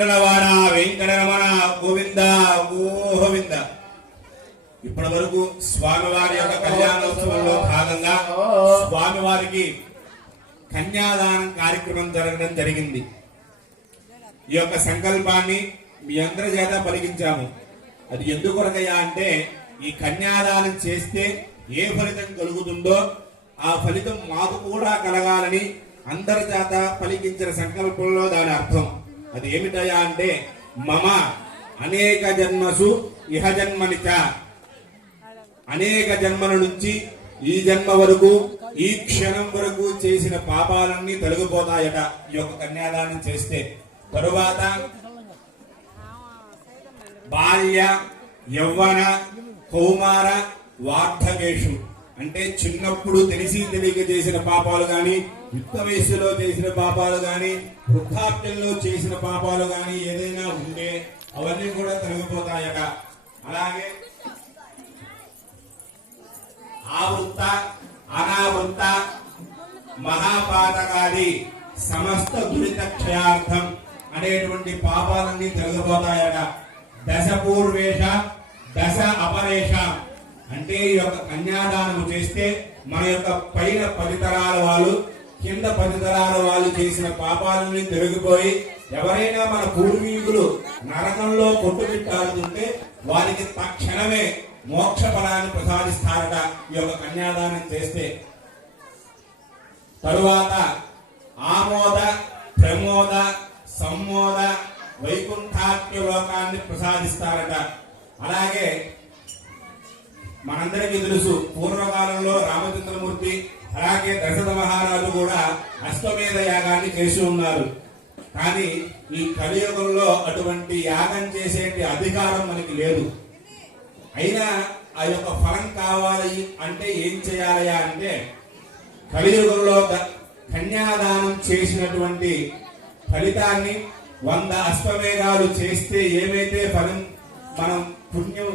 ఏడుకొండలవాడ వెంకటరమణ గోవింద గోవింద. ఇప్పటి వరకు స్వామివారి యొక్క కళ్యాణోత్సవంలో భాగంగా స్వామివారికి కన్యాదానం కార్యక్రమం జరగడం జరిగింది. ఈ యొక్క సంకల్పాన్ని మీ అందరి చేత పలికించాము. అది ఎందుకొరకయ్యా అంటే ఈ కన్యాదానం చేస్తే ఏ ఫలితం కలుగుతుందో ఆ ఫలితం మాకు కూడా కలగాలని అందరి చేత పలికించిన సంకల్పంలో దాని అర్థం. అది ఏమిటయ్యా అంటే మమ అనేక జన్మసు ఇహ జన్మనిచ, అనేక జన్మల నుంచి ఈ జన్మ వరకు ఈ క్షణం వరకు చేసిన పాపాలన్నీ తొలగిపోతాయట ఈ యొక్క కన్యాదానం చేస్తే. తరువాత బాల్య యవ్వన కౌమార వార్ధకేషు అంటే చిన్నప్పుడు తెలిసి తెలియక చేసిన పాపాలు గాని, యుక్త వయస్సులో చేసిన పాపాలు గాని, వృద్ధాప్యంలో చేసిన పాపాలు గాని ఏదైనా ఉంటే అవన్నీ కూడా తొలగిపోతాయట. అలాగే ఆవృత్త అనావృత్త మహాపాతకాది సమస్త దురిత క్షయార్థం అనేటువంటి పాపాలన్నీ తొలగిపోతాయట. దశ పూర్వేష దశ అపరేష అంటే ఈ యొక్క కన్యాదానం చేస్తే మన యొక్క పైన 10 తరాల వాళ్ళు కింద 10 తరాల వాళ్ళు చేసిన పాపాలన్నీ తొలగిపోయి ఎవరైనా మన పూర్వీకులు నరకంలో కొట్టుబిట్టాడుతుంటే వారికి తక్షణమే మోక్ష ఫలాన్ని ప్రసాదిస్తారట ఈ యొక్క కన్యాదానం చేస్తే. తరువాత ఆమోద ప్రమోద సమ్మోద వైకుంఠాఖ్య లోకాన్ని ప్రసాదిస్తారట. అలాగే మనందరికీ తెలుసు పూర్వకాలంలో రామచంద్రమూర్తి అలాగే దశరథ మహారాజు కూడా అశ్వమేధ యాగాన్ని చేసి ఉన్నారు. కానీ ఈ కలియుగంలో అటువంటి యాగం చేసేటి అధికారం మనకి లేదు. అయినా ఆ యొక్క ఫలం కావాలి అంటే ఏం చేయాలి అంటే కలియుగంలో కన్యాదానం చేసినటువంటి ఫలితాన్ని 100 అశ్వమేధాలు చేస్తే ఏమైతే ఫలం మనం పుణ్యం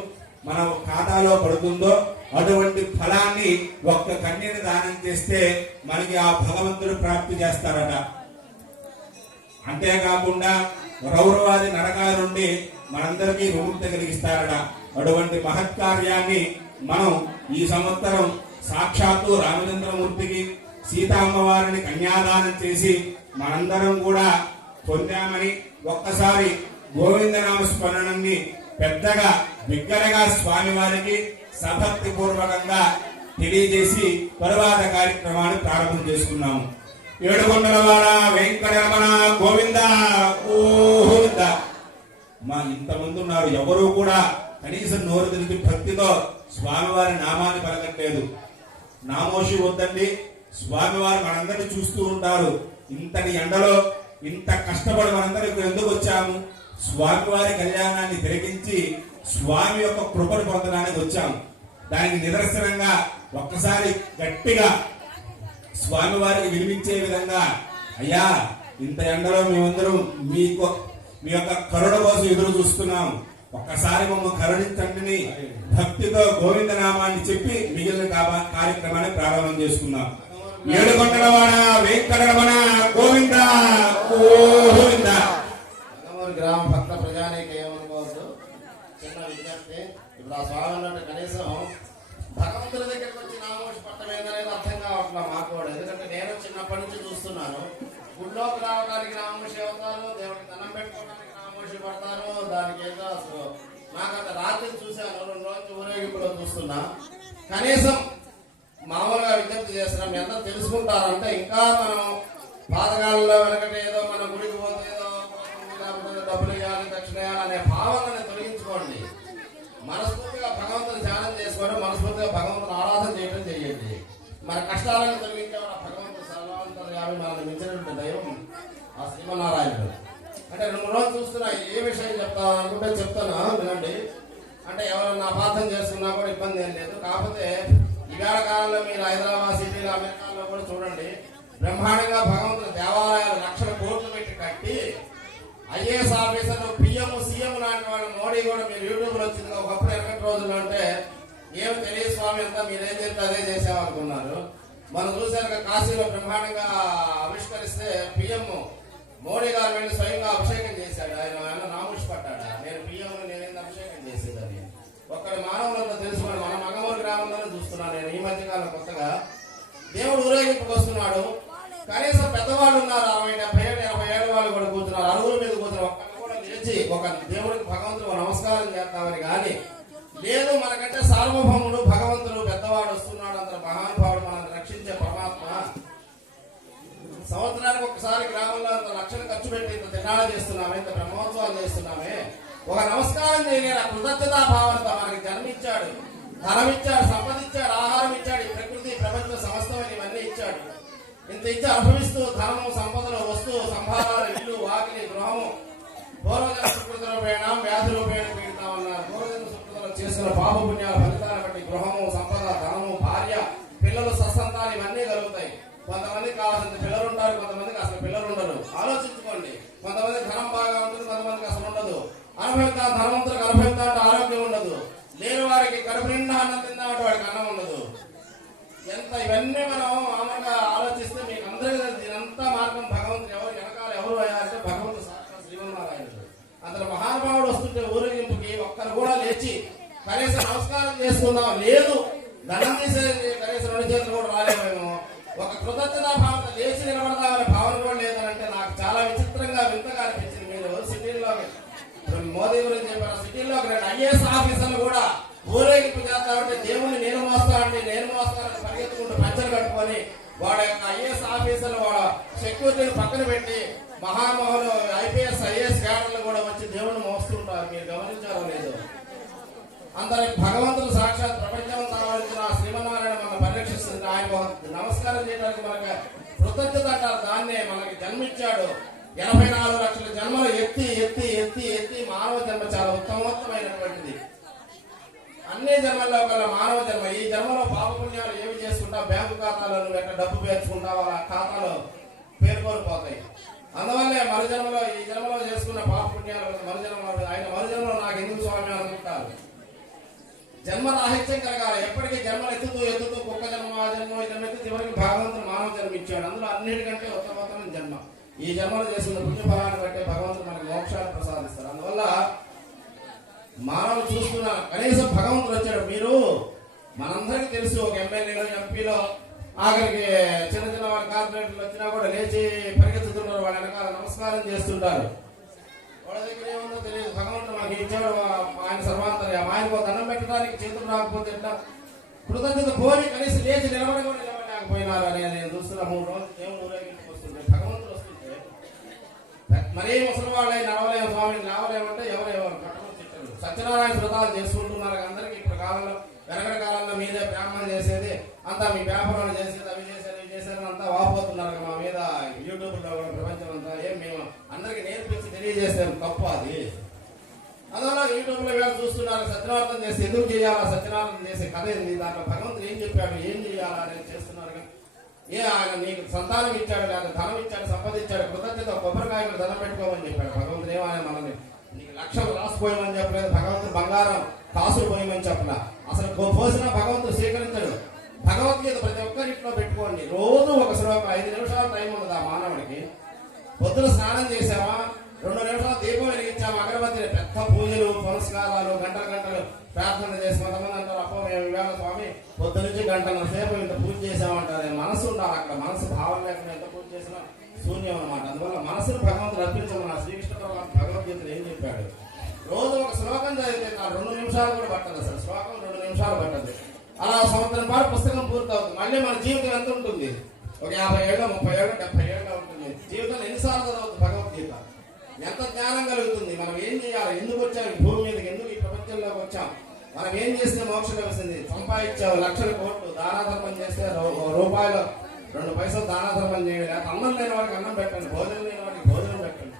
మన ఖాతాలో పడుతుందో అటువంటి ఫలాన్ని ఒక్క కన్యని దానం చేస్తే మనకి ఆ భగవంతుడు ప్రాప్తి చేస్తారట. అంతేకాకుండా రౌరవాది నరకాల నుండి మనందరికీ విముక్తి కలిగిస్తారట. అటువంటి మహత్కార్యాన్ని మనం ఈ సంవత్సరం సాక్షాత్తు రామచంద్రమూర్తికి సీతామ్మవారిని కన్యాదానం చేసి మనందరం కూడా పొందామని ఒక్కసారి గోవిందనామ స్మరణని పెద్దగా బిగ్గరగా స్వామివారికి సభక్తి పూర్వకంగా తెలియజేసి తరువాత కార్యక్రమాన్ని ప్రారంభం చేసుకున్నాము. ఏడుకొండలవాడ వెంకటరమణ గోవింద గోవింద. మా ఇంతమంది ఉన్నారు, ఎవరు కూడా కనీసం నోరు తెలిసి భక్తితో స్వామివారి నామాన్ని పలకట్లేదు. నామోషి వద్దండి, స్వామివారు మనందరినీ చూస్తూ ఉంటారు. ఇంతటి ఎండలో ఇంత కష్టపడి మనందరూ ఇక్కడ ఎందుకు వచ్చాము? స్వామివారి కళ్యాణాన్ని తిరిగించి స్వామి యొక్క కృపను పొందడానికి వచ్చాము. దానికి నిదర్శనంగా ఒక్కసారి గట్టిగా స్వామివారికి వినిపించే విధంగా, అయ్యా ఇంత ఎండలో మేమందరం మీ యొక్క కరుణ కోసం ఎదురు చూస్తున్నాం, ఒక్కసారి మమ్మల్ని కరుణించండి భక్తితో గోవిందనామాన్ని చెప్పి మిగిలిన కార్యక్రమాన్ని ప్రారంభం చేసుకున్నాం. ఏడుకొండలవాడ వెంకటరమణ గోవింద గోవింద. గ్రామ భక్త ప్రజానికి ఏమనుకోవద్దు, చిన్న విజ్ఞప్తి. ఇప్పుడు ఆ స్వామి అంటే కనీసం భగవంతుడి దగ్గరికి వచ్చి నామోషి పట్టమేదనేది అర్థం కావట్లా మాకు కూడా. ఎందుకంటే నేను చిన్నప్పటి నుంచి చూస్తున్నాను, గుళ్ళోకి రావడానికి నామోషి అవుతారు, దేవుడికి దండం పెట్టుకోవడానికి నామోషి పడతారు. దానికి ఏదో అసలు నాకంత రాత్రి చూశాను, 2 రోజులు ఊరేగింపులో చూస్తున్నా. కనీసం మామూలుగా విజ్ఞప్తి చేస్తున్నాం, మీ అందరూ తెలుసుకుంటారంటే ఇంకా మనం పాతకాలంలో వెనకటి ఏదో మన గుడికి పోతే ఏదో డబ్బులు ఇవ్వాలి దక్షిణ ఇవ్వాలి అనే భావనని తొలగించుకోండి. మనస్ఫూర్తిగా భగవంతుని ధ్యానం చేసుకోవడం, మనస్ఫూర్తిగా భగవంతుని ఆరాధన చేయడం చేయండి. మన కష్టాలను తొలగించేవాడు భగవంతుడు సర్వాంతర్యామి, మనల్ని మించినటువంటి దైవం ఆ శ్రీమన్నారాయణుడు. అంటే 2 రోజులు చూస్తున్నా, ఏ విషయం చెప్తాను అనుకుంటే చెప్తాను వినండి. అంటే ఎవరన్నా అపార్థం చేసుకున్నా కూడా ఇబ్బంది ఏం లేదు. కాకపోతే ఇవాళ కాలంలో మీరు హైదరాబాద్ సిటీలో అమెరికాలో కూడా చూడండి, బ్రహ్మాండంగా భగవంతుని దేవాలయాలు లక్షల కోట్లు పెట్టి కట్టి ఐఏఎస్ ఆఫీసర్లు పిఎం సీఎం లాంటి వాళ్ళు మోడీ కూడా మీరు యూట్యూబ్ లో వచ్చింది. ఒకప్పుడు 20 రోజులు అంటే ఏమి తెలియదు స్వామి అంతా మీరేం చెప్తే అదే చేసామనుకున్నారు. మనం చూసాక కాశీలో బ్రహ్మాండంగా ఆవిష్కరిస్తే పిఎం మోడీ గారు వెళ్ళి స్వయంగా అభిషేకం చేశాడు. ఆయన నామూషి పడ్డాడు, నేను పిఎం నేనేంది అభిషేకం చేసేదని. ఒక్కడి మానవులంతా తెలుసుకొని మన మంగమూరు గ్రామంలోనే చూస్తున్నాను నేను. ఈ మధ్యకాలం కొత్తగా దేవుడు ఊరేగింపుకు వస్తున్నాడు. కనీసం పెద్దవాళ్ళు ఉన్నారు, 60, 70, 80 ఏళ్ళ వాళ్ళు కూడా కూర్చున్నారు. అరుగుల మీద కూర్చున్నారు. ఒక్కళ్ళు కూడా లేచి ఒక దేవుడికి భగవంతుడు నమస్కారం చేస్తామని కానీ లేదు. మనకంటే సార్వభౌముడు భగవంతుడు పెద్దవాడు వస్తున్నాడు, అంత మహానుభావుడు, మనల్ని రక్షించే పరమాత్మ. సంవత్సరానికి ఒకసారి గ్రామంలో అంత లక్షలు ఖర్చు పెట్టి ఇంత తినాలు చేస్తున్నామే, ఇంత బ్రహ్మోత్సవాలు చేస్తున్నామే. ఒక నమస్కారం చేయలేని ఆ కృతజ్ఞతా భావనతో మనకి జన్మించాడు, ధనం ఇచ్చాడు, సంపదించాడు, ఆహారం ఇచ్చాడు, ఈ ప్రకృతి ప్రపంచ సమస్తమైన ఇవన్నీ ఇచ్చాడు. ఇంత ఇచ్చి అనుభవిస్తూ ధనము, సంపదలు, వస్తువు, సంభారాలు, ఇల్లు, వాకిలి, గృహము, పూర్వజన సుకృత రూపేణ వ్యాధి రూపేణ పీడితామన్నారు. పూర్వజన సుకృతలు చేసిన పాప పుణ్యాల ఫలితాలను బట్టి గృహము, సంపద, ధనము, భార్య, పిల్లలు, సత్సంతాలు ఇవన్నీ కలుగుతాయి. కొంతమందికి కావాల్సిన పిల్లలు ఉంటారు, కొంతమందికి అసలు పిల్లలు ఉండరు. ఆలోచించుకోండి. కొంతమంది ధనం బాగా ఉంటుంది, కొంతమందికి అసలు ఉండదు. అనుభవిస్తా ధనవంతులకు అనుభవిస్తా అంటే ఆరోగ్యం ఉండదు. లేని వారికి కడుపు నిండా అన్నం తిందామంటే వాడికి అన్నం ఉండదు. ఎంత ఇవన్నీ మనం మామూలుగా ఆలోచిస్తే మీకు అందరికీ దీనంతా మార్గం భగవంతుడు ఎవరు వెనకాల ఎవరు అయ్యారంటే భగవంతుడు సాక్షాత్ శ్రీమన్నారాయణుడు. అంతలో మహానుభావుడు వస్తుంటే ఊరేగింపుకి ఒక్కరు కూడా లేచి కనీసం నమస్కారం చేసుకుందాం లేదు, దండం తీసేది కనీసం 2 చేతులు కూడా రాలేమేమో. ఒక కృతజ్ఞతా భావన లేచి నిలబడదామనే భావన కూడా లేదనంటే నాకు చాలా విచిత్రంగా వింతగా అనిపించింది. మీరు సిటీల్లో మోదీ గురించి చెప్పారు, సిటీలో 2 ఐఏఎస్ ఆఫీసర్లు కూడా ఊరేగింపు చేస్తామంటే దేవుణ్ణి నేను మోస్తానండి, నేను మోస్తానని పరిగెత్తుకుంటూ పంచలు కట్టుకొని వాడు యొక్క ఐఏఎస్ ఆఫీసర్లు వాళ్ళ సెక్యూరిటీని పక్కన పెట్టి మహామహులు ఐపీఎస్ ఐఏఎస్ క్యాడర్లు కూడా వచ్చి దేవుణ్ణి మోస్తుంటారు. మీరు గమనించారో లేదు? అందరికి భగవంతుడు సాక్షాత్ ప్రపంచం సంబంధించిన శ్రీమన్నారాయణ మనం పరిరక్షిస్తుంది. ఆయన నమస్కారం చేయడానికి మనకు కృతజ్ఞత అంటారు. దాన్నే మనకి జన్మించాడు. 84 లక్షల జన్మలు ఎత్తి ఎత్తి ఎత్తి ఎత్తి మానవ జన్మ చాలా ఉత్తమోత్తమైనటువంటిది. అన్ని జన్మల్లో కల్లా మానవ జన్మ. ఈ జన్మలో పాపపుణ్యాలు ఏమి చేసుకుంటా బ్యాంకు ఖాతాలో నువ్వు ఎక్కడ డబ్బు పేర్చుకుంటావు ఆ ఖాతాలో పేర్కొనిపోతాయి. అందువల్లే మరుజన్మలో ఈ జన్మలో చేసుకున్న పాపపుణ్యాలు మరుజన్మలో ఆయన మరుజన్మలో నాకు ఎందుకు స్వామి అనుకుంటారు. జన్మ రాహిత్యం కలగాలి. ఎప్పటికీ జన్మలు ఎత్తుతూ ఎత్తుతూ కుక్క జన్మ ఆ జన్మ ఈ జన్మ ఎత్తి చివరికి భగవంతుడు మానవ జన్మ ఇచ్చాడు. అందులో అన్నిటికంటే ఉత్తమోత్తమైన జన్మ. ఈ జన్మలో చేస్తున్న పుణ్యఫలాన్ని బట్టే భగవంతుడు మనకి మోక్షాన్ని ప్రసాదిస్తారు. అందువల్ల మానవులు చూస్తున్న కనీసం భగవంతుడు వచ్చాడు. మీరు మనందరికీ తెలుసు, ఒక ఎమ్మెల్యేలో ఎంపీలో ఆఖరికి చిన్న చిన్న వారి కార్పొరేటర్లు వచ్చినా కూడా లేచి పరిగెత్తుతుంటారు, వాళ్ళ వెనకాల నమస్కారం చేస్తుంటారు. వాళ్ళ దగ్గర ఏముందో తెలియదు. భగవంతుడు మనకి ఇచ్చాడు, ఆయన సర్వాంతర్యం. ఆయనకు దండం పెట్టడానికి చేతులు రాకపోతే ఎట్లా? కృతజ్ఞత కోరి కనీసం లేచి నిలబడలేకపోయినారు అని నేను చూస్తున్నా. 3 రోజులు దేవుడు ఊరేగింపుకు వస్తుంటే భగవంతుడు వస్తుంటే మరీ ముసలి వాళ్ళై నడవలేము స్వామిని లేవలేమంటే ఎవరెవరు సత్యనారాయణ వ్రతాలు చేసుకుంటున్నారు. అందరికీ ఇప్పుడు కాలంలో వెనకటి కాలంలో మీదే బ్రాహ్మణం చేసేది అంతా మీ వ్యాపారాలు చేసేది అవి చేసేది ఇవి చేసేది అంతా వాపోతున్నారు మా మీద యూట్యూబ్లో కూడా ప్రపంచం అంతా. ఏం మేము అందరికి నేర్పించి తెలియజేసాం తప్పు అది. అందువల్ల యూట్యూబ్లో వీళ్ళు చూస్తున్నారు సత్యనారాయణ చేసి ఎందుకు చేయాలా, సత్యనారాయణ చేసే కథ ఏంది, దాంట్లో భగవంతుడు ఏం చెప్పాడు, ఏం చేయాలా అనేది చేస్తున్నారు. ఏ ఆయన నీకు సంతానం ఇచ్చాడు, లేదా ధనం ఇచ్చాడు, సంపదించాడు, కృతజ్ఞత కొబ్బరికాయలు ధనం పెట్టుకోమని చెప్పాడు. భగవంతుడు ఏమైనా మనల్ని నీకు లక్షలు రాసిపోయమని చెప్పలేదు. భగవంతుడు బంగారం కాసులు పోయమని చెప్పలా. అసలు పోసిన భగవంతుడు స్వీకరించాడు. భగవద్గీత ప్రతి ఒక్కరింట్లో పెట్టుకోండి. రోజు ఒక శ్లోకం 5 నిమిషాల టైం ఉండదు ఆ మానవుడికి. పొద్దున స్నానం చేసామా, 2 నిమిషాలు దీపం వెలిగించాము, అగరబత్తి, పెద్ద పూజలు పురస్కారాలు గంటలు గంటలు ప్రార్థన చేసి కొంతమంది అంటారు అప్ప మేము ఇవాళ స్వామి పొద్దు నుంచి గంటల సేపు ఇంత పూజ చేసామంటారు. మనసు ఉండాలి అక్కడ. మనసు భావం లేకుండా ఎంత పూజ చేసినా శూన్యం అనమాట. అందువల్ల మనసును భగవంతుడు అర్పించమన్న శ్రీకృష్ణ భగవద్గీతలు ఏం చెప్పాడు? రోజు ఒక శ్లోకం చదివితే 2 నిమిషాలు కూడా పట్టదు. అసలు శ్లోకం 2 నిమిషాలు పట్టదు. అలా సంవత్సరం పాటు పుస్తకం పూర్తవుతుంది. మళ్ళీ మన జీవితం ఎంత ఉంటుంది? ఒక 50 ఏళ్ళు 30 ఏళ్ళు 70 ఏళ్ళు ఉంటుంది. జీవితంలో ఎన్నిసార్లు చదవద్దు భగవద్గీత? ఎంత జ్ఞానం కలుగుతుంది? మనం ఏం చేయాలి, ఎందుకు వచ్చాం ఈ భూమి మీదకి, ఎందుకు ఈ ప్రపంచంలోకి వచ్చాం, మనం ఏం చేస్తే మోక్షం వస్తుంది? సంపాదించావు లక్షల కోట్లు, దానాధర్మం చేస్తే రూపాయలు 2 పైసలు దానాధర్మం చేయండి. లేకపోతే అన్నం లేని వాడికి అన్నం పెట్టండి, భోజనం లేని వాడికి భోజనం పెట్టండి.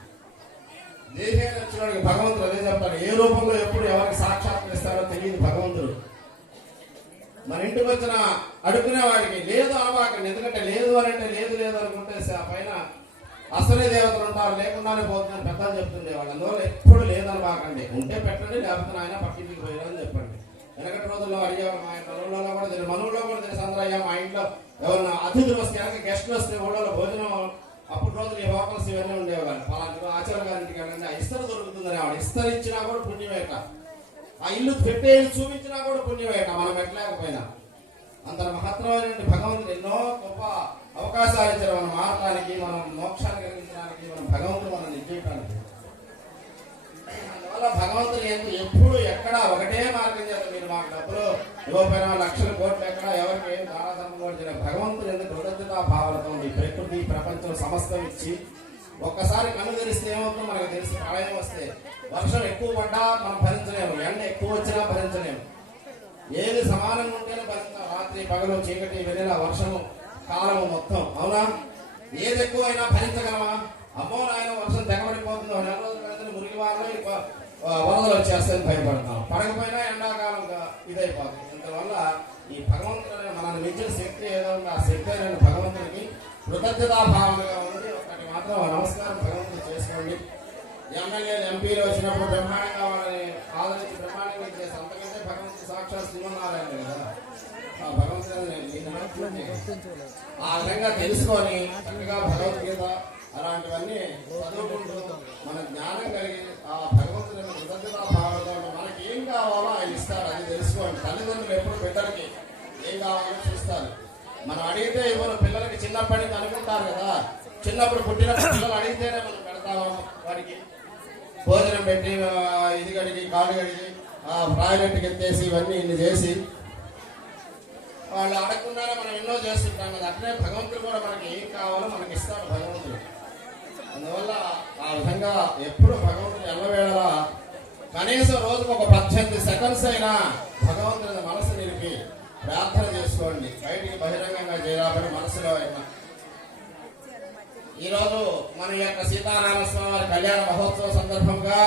దేశాన్ని వచ్చిన వాడికి భగవంతుడు అదే చెప్తాడు. ఏ రూపంలో ఎప్పుడు ఎవరికి సాక్షాత్కరిస్తారో తెలియదు భగవంతుడు. మన ఇంటికి వచ్చిన అడుగునే వాడికి లేదు అనవాకండి. ఎందుకంటే లేదు అని అంటే లేదు లేదు అనుకుంటే పైన అసలే దేవతలు ఉంటారు, లేకుండానే పోతుందని పెద్దలు చెప్తుంది వాళ్ళు. అందువల్ల ఎప్పుడు లేదనవాకండి. ఉంటే పెట్టండి, లేకపోతే ఆయన పక్కింటికి పోయారని చెప్పండి. వెనకటి రోజుల్లో అడిగాము మా ఇంట్లో కూడా తెలుసు, మనూళ్ళలో కూడా తెలుసు. అందరూ అయ్యా మా ఇంట్లో ఎవరన్నా అతిథులు వస్తే గెస్ట్లు వస్తే ఊళ్ళో భోజనం అప్పుడు రోజులు ఈ హోటల్స్ ఇవన్నీ ఉండేవి కానీ పలాంటి ఆచార్య గారింటికి వెళ్ళండి ఆ ఇస్తరు దొరుకుతుందని ఆవిడ ఇస్తరు ఇచ్చినా కూడా పుణ్యమేట, ఆ ఇల్లు పెట్టే ఇల్లు చూపించినా కూడా పుణ్యమేట, మనం పెట్టలేకపోయినా. అంత మహత్తరమైన భగవంతుడు ఎన్నో గొప్ప అవకాశాలు ఇచ్చారు మనం మారడానికి, మనం మోక్షాన్ని కలిగించడానికి, మనం భగవంతుడు మనం నిజేయడానికి. అందువల్ల భగవంతుడు ఎప్పుడు ఎక్కడ ఒకటే మార్గం చేస్తారు. మీరు మాకు డబ్బులు ఇవ్వకపోయినా లక్షల కోట్లు ఎక్కడ ఎవరికి ఏం దారాధర్మం కూడా చేయలేదు. భగవంతుడు ఎందుకు కృతజ్ఞతా భావాలతో ఈ ప్రకృతి ప్రపంచం సమస్తం ఇచ్చి ఒక్కసారి కన్ను తెరిస్తే ఏమవుతుందో మనకు తెలిసి ప్రళయం వస్తే వర్షం ఎక్కువ పడ్డా మనం భరించలేము, ఎండ ఎక్కువ వచ్చినా భరించలేము. ఏది సమానంగా ఉంటేనే భరిస్తాం. రాత్రి పగలు చీకటి వెన్నెల వర్షము కాలము మొత్తం, అవునా? ఏది ఎక్కువ అయినా భరించగలమా? అమ్మో నాయన వర్షం తెగబడిపోతుందో, నెల రోజులు మురికి వారంలో వరదలు వచ్చేస్తాయని భయపడతాం. పడకపోయినా ఎండాకాలం ఇదైపోతుంది. ఇందువల్ల ఈ భగవంతుడు మనల్ని మించిన శక్తి ఏదో ఉంది, ఆ శక్తి అయిన భగవంతుడికి కృతజ్ఞతా భావనగా ఉంది. ఒకటి మాత్రం నమస్కారం భగవంతుడు చేసుకోండి. ఎమ్మెల్యేలు ఎంపీలు వచ్చినప్పుడు బ్రహ్మాండంగా వాళ్ళని ఆదరించి బ్రహ్మాండంగా చేసి అంతకంటే భగవంతుడు సాక్షాత్ శ్రీమన్నారాయణ కదా. ఆ భగవంతుని ఆ విధంగా తెలుసుకొని చక్కగా భగవద్గీత అలాంటివన్నీ చదువుకుంటూ మన జ్ఞానం కలిగి ఆ భగవంతుని కృతజ్ఞతా భావంతో మనకి ఏం కావాలో ఆయన ఇస్తారు, అది తెలుసుకోండి. తల్లిదండ్రులు ఎప్పుడు బిడ్డలకి ఏం కావాలో చూస్తారు. మనం అడిగితే ఇవ్వరు. పిల్లలకి చిన్నప్పటి నుంచి అనుకుంటారు కదా, చిన్నప్పుడు పుట్టిన పిల్లలు అడిగితేనే మనం పెడతాము. వారికి భోజనం పెట్టి ఇది కడిగి కాడు కడిగి ప్రాయిలెట్కి ఎత్తేసి ఇవన్నీ ఇన్ని చేసి వాళ్ళు అడగకుండానే మనం ఎన్నో చేస్తుంటాం కదా. అట్లే భగవంతుడు కూడా మనకి ఏం కావాలో మనకి ఇస్తాడు భగవంతుడు. అందువల్ల ఆ విధంగా ఎప్పుడు భగవంతుడు ఎల్లవేళలా కనీసం రోజుకు ఒక 18 సెకండ్స్ అయినా భగవంతుని మనసు నిలిపి ప్రార్థన చేసుకోండి. బయటికి బహిరంగంగా చేరాలని మనసులో అయినా. ఈరోజు మన యొక్క సీతారామస్వామి వారి కళ్యాణ మహోత్సవ సందర్భంగా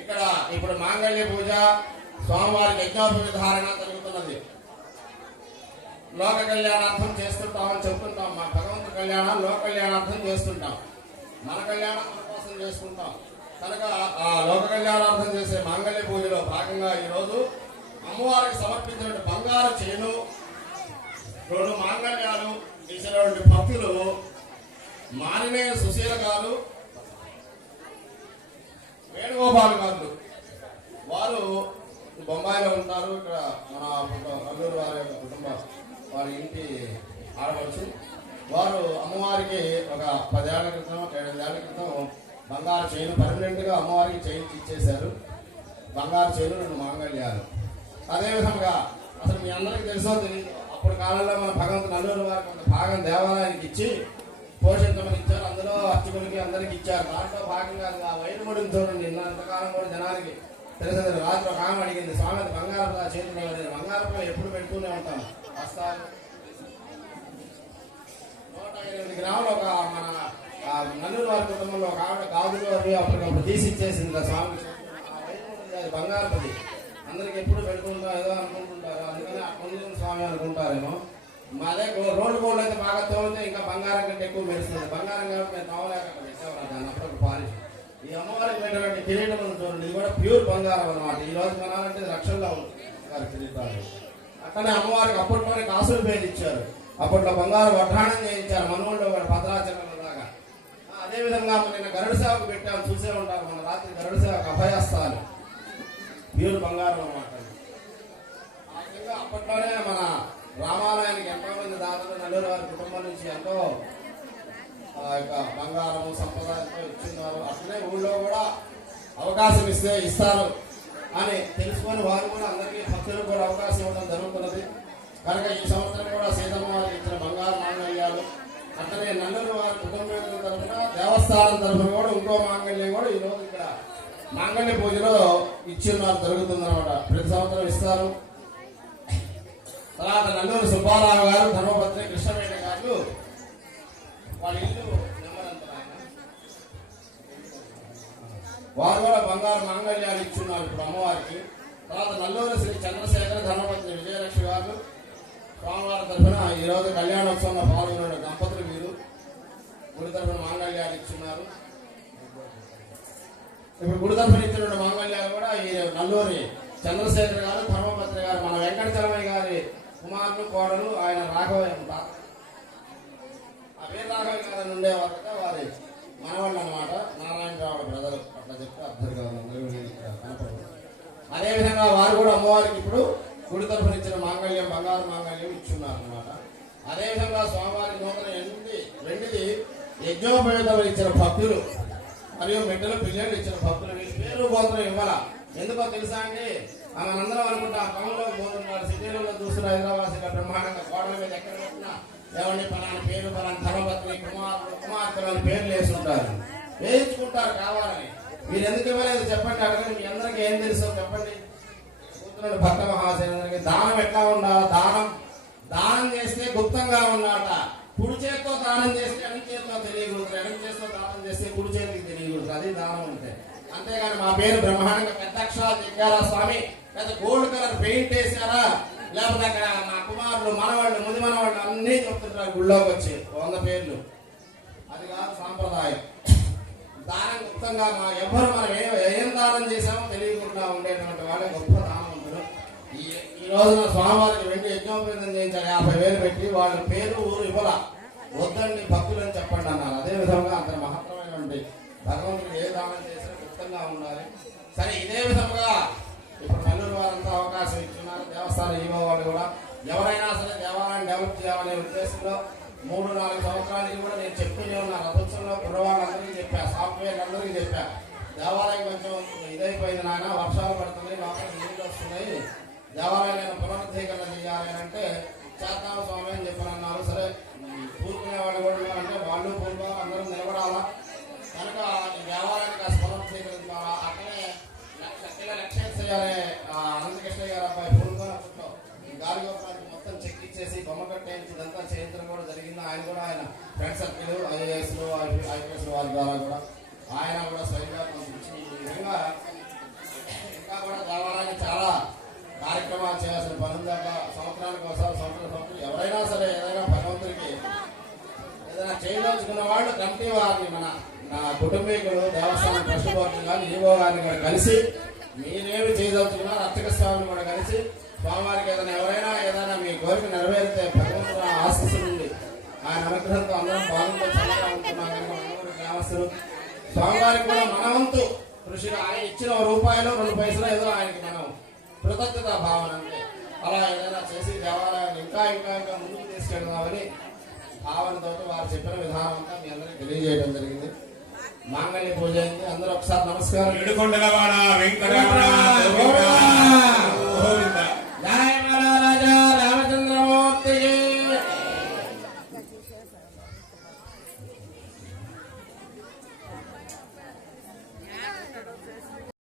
ఇక్కడ ఇప్పుడు మాంగళ్య పూజ, స్వామివారి యజ్ఞోపవి ధారణ జరుగుతున్నది. లోక కళ్యాణార్థం చేస్తుంటామని చెప్తుంటాం. మా భగవంతుడి కళ్యాణం లోక కళ్యాణార్థం చేస్తుంటాం. మన కళ్యాణం మన కోసం చేసుకుంటాం. కనుక ఆ లోక కళ్యాణార్థం చేసే మాంగళ్య పూజలో భాగంగా ఈరోజు అమ్మవారికి సమర్పించిన బంగారు చేను, 2 మాంగళ్యాలు తీసినటువంటి భక్తులు మానినేని సుశీల గారు, వేణుగోపాల్ గారు. వారు బొంబాయిలో ఉంటారు. ఇక్కడ మన అల్లూరు వారి యొక్క కుటుంబం, వారి ఇంటి ఆడవచ్చు. వారు అమ్మవారికి ఒక 10 ఏళ్ల క్రితం 7 ఏళ్ల క్రితం బంగారు చైను పర్మనెంట్ గా అమ్మవారికి చైన్ ఇచ్చేశారు. బంగారు చైను 2 మాంగళ్యాలు. అదేవిధంగా అసలు మీ అందరికీ తెలుసో తెలియదు, అప్పుడు కాలంలో మన భగవంతుడు అల్లూరు వారికి కొంత భాగం దేవాలయానికి ఇచ్చి పోషించమని ఇచ్చారు. అందులో అర్చకులకి అందరికి ఇచ్చారు. దాంట్లో భాగంగా ఆ వైరుముడిని చూడండి. ఇంతకాలం కూడా జనానికి తెలిసింది. రాత్రి ఒక ఆమె అడిగింది, స్వామి బంగారపు చేతులు బంగారపు ఎప్పుడు పెట్టుకునే ఉంటాను. వస్తాను 128 గ్రాములు ఒక మన నల్లూరు వారి కుటుంబంలో ఒక ఆవిడ గాజులు అవి అప్పటికప్పుడు తీసి ఇచ్చేసింది స్వామికి. అది బంగారపది అందరికి ఎప్పుడు పెట్టుకుంటాం ఏదో అనుకుంటుంటారు. అందుకని ఆ కొంచెం స్వామి అనుకుంటారేమో. మాదే రోడ్డు గోల్డ్ అయితే బాగా తోలితే ఇంకా బంగారం కంటే ఎక్కువ మెరుస్తుంది. బంగారం కాబట్టి మేము తోవలేక పెట్టేవారు దాన్ని అప్పుడు పాలిష్. ఈ అమ్మవారికి పెట్టినటువంటి కిరీటం చూడండి, ఇది కూడా ప్యూర్ బంగారం అనమాట. ఈ రోజు కొనాలంటే లక్షల్లో ఉంటుంది కిరీటాలు. అట్లనే అమ్మవారికి అప్పట్లోనే కాసులు పేరు ఇచ్చారు. అప్పట్లో బంగారం వడ్డాణం చేయించారు మనోళ్ళు భద్రాచలం లాగా. అదేవిధంగా నిన్న గరుడ సేవకు పెట్టాము, చూసే ఉంటారు. మన రాత్రి గరుడ సేవకు అభయస్తాలు ప్యూర్ బంగారం అనమాట. ఆ విధంగా అప్పట్లోనే మన రామాలయానికి ఎంతో మంది దాతలు నల్లూరు వారి కుటుంబం నుంచి ఎంతో బంగారం సంపద ఎంతో ఇచ్చున్నారు. అట్లనే ఊళ్ళో కూడా అవకాశం ఇస్తే ఇస్తారు అని తెలుసుకొని వారు కూడా అందరికీ భక్తులకు కూడా అవకాశం ఇవ్వడం జరుగుతున్నది. కనుక ఈ సంవత్సరం కూడా సీతమ్మ వారికి ఇచ్చిన బంగారు మాంగళ్యాలు, అట్లనే నల్లూరు వారి కుటుంబం తరఫున దేవస్థానం తరఫున కూడా ఇంకో మాంగళ్యం కూడా ఈరోజు ఇక్కడ మాంగళ్య పూజలో ఇచ్చిన్నారు జరుగుతుందన్నమాట. ప్రతి సంవత్సరం ఇస్తారు. తర్వాత నల్లూరు సుబ్బారావు గారు, ధర్మపత్రి కృష్ణవేణి గారు వాళ్ళ ఇల్లు వారు కూడా బంగారు మాంగళ్యాలు ఇచ్చున్నారు ఇప్పుడు అమ్మవారికి. తర్వాత నల్లూరు శ్రీ చంద్రశేఖర ధర్మపత్రి విజయలక్ష్మి గారు స్వామివారి తరఫున ఈరోజు కళ్యాణోత్సవంలో పాల్గొన్న దంపతులు వీరు గుడి తరఫున మాంగళ్యాలు ఇచ్చున్నారు. ఇప్పుడు గుడి తరఫున ఇచ్చిన మాంగళ్యాలు కూడా ఈ నల్లూరి చంద్రశేఖర్ గారు, ధర్మపత్రి గారు, మన వెంకటచలమయ్య గారి కుమారులు కోడలు ఆయన రాఘవయ్య ఇచ్చిన మాంగళ్యం బంగారు మాంగళ్యం ఇచ్చున్నారు అనమాట. అదేవిధంగా స్వామివారి నూతన వెండిది యజ్ఞోపేతం ఇచ్చిన భక్తులు మరియు మెట్టలు పిల్లలు ఇచ్చిన భక్తులు వీరి పేరు గోత్రం ఇవ్వాల. ఎందుకో తెలుసా అండి, మనందరం అనుకుంటా టౌన్లో పోతుంటారు, సిటీలలో చూస్తున్న హైదరాబాద్ బ్రహ్మాండంగా గోడల మీద ఎక్కడ పెట్టినా ఎవరిని పలాని పేరు పలాని ధర్మపత్ని కుమార్తెలు అని పేర్లు వేస్తుంటారు, వేయించుకుంటారు కావాలని. మీరు ఎందుకు ఇవ్వలేదు చెప్పండి, అడగండి. మీ అందరికీ ఏం తెలుసో చెప్పండి. కూతురుడు భక్త మహాశయునికి దానం ఎట్లా ఉండాలి? దానం చేస్తే గుప్తంగా ఉండాలట. కుడి చేతితో దానం చేస్తే ఎడం చేతితో తెలియకూడదు, ఎడం చేతితో దానం చేస్తే కుడి చేతికి తెలియకూడదు. అది దానం అంటే. అంతేగాని మా పేరు బ్రహ్మాండంగా పెద్ద అక్షరాలు చెక్కారా స్వామి, పెద్ద గోల్డ్ కలర్ పెయింట్ వేసారా, లేకపోతే అక్కడ మా కుమారులు మనవాళ్ళు ముది మనవాళ్ళు అన్నీ చెప్తుంటారు గుళ్ళోకి వచ్చి 100 పేర్లు. అది కాదు సాంప్రదాయం. దానం గుప్తంగా ఎవరు మనం ఏం దానం చేశామో తెలియకుండా ఉండేటువంటి వాళ్ళే గొప్ప దానవంతులు. ఈ రోజున స్వామివారికి వెండి యజ్ఞోపేతం చేయించారు 50,000 పెట్టి, వాళ్ళ పేరు ఊరు ఇవ్వాల. వద్దండి భక్తులని చెప్పండి అన్నారు. అదే విధంగా అంత మహత్తరమైనటువంటి భగవంతుడు ఏ దానం చేసినా గుప్తంగా ఉండాలి. సరే, ఇదే విధంగా ఇప్పుడు నెల్లూరు వారంతా అవకాశం ఇచ్చున్నారు. దేవస్థానం ఈవో వాళ్ళు కూడా ఎవరైనా సరే దేవాలయాన్ని డెవలప్ చేయాలనే ఉద్దేశంలో 3-4 సంవత్సరాల నుంచి కూడా నేను చెప్తూనే ఉన్నాను. రథోత్సవంలో కుర్రవాళ్ళందరికీ చెప్పా, సాఫ్ట్వేర్ అందరికీ చెప్పా, దేవాలయం కొంచెం ఇదైపోయింది నాయన, వర్షాలు పడుతున్నాయి, లోపల నీళ్ళు వస్తున్నాయి, దేవాలయాన్ని పునరుద్ధీకరణ చేయాలి అంటే చేద్దాం స్వామి అని చెప్పనన్నారు. సరే, పూర్కునే వాళ్ళు కూడా అంటే వాళ్ళు పూర్వ అందరూ నిలబడాలా కనుక ఈ దేవాలయానికి పునరుద్ధీకరించాలా. అక్కడే లక్ష్మేశ్వరి అనే అనంతకృష్ణ గారు అబ్బాయి పూర్వలో ఈ గాలిగోపానికి మొత్తం చెక్ ఇచ్చేసి బొమ్మ కట్టేసి ఇదంతా చేయించడం కూడా జరిగింది. ఆయన ఫ్రెండ్ సర్కిల్ ఐఏఎస్ వారి ద్వారా కూడా ఆయన కూడా స్వయంగా పంపించి ఈ విధంగా ఇంకా కూడా దేవాలయాన్ని చాలా కార్యక్రమాలు చేయాల్సిన పనులు దాకా సంవత్సరానికి ఒకసారి సంవత్సరం ఎవరైనా సరే ఏదైనా భగవంతుడికి ఏదైనా చేయదలుచుకున్న వాళ్ళు కమిటీ వారిని నా కుటుంబీకులు దేవస్థానం ట్రస్ట్ బోర్డు కానీ ఈవో గారిని కూడా కలిసి మీరేమి చేయదలుచుకున్నా అర్చక స్వామిని కూడా కలిసి స్వామివారికి ఎవరైనా మీ కోరిక నెరవేరితే భగవంతుడు ఆశీస్సులు ఉంది ఆయన అనుగ్రహంతో అందరం బాగుంటే చల్లగా ఉంటున్నాం కనుక మనూరు గ్రామస్తులు స్వామివారికి కూడా మనవంతు కృషిగా ఆయన ఇచ్చిన రూపాయలు 2 పైసలు ఏదో ఆయనకి మనం కృతజ్ఞత భావన అంటే అలా ఏదైనా చేసి దేవాలయాన్ని ఇంకా ముందుకు తీసుకెళ్దామని భావనతో వారు చెప్పిన విధానం అంతా మీ అందరికీ తెలియజేయడం జరిగింది. మాంగళ్య పూజ అయింది. అందరూ ఒకసారి నమస్కారం.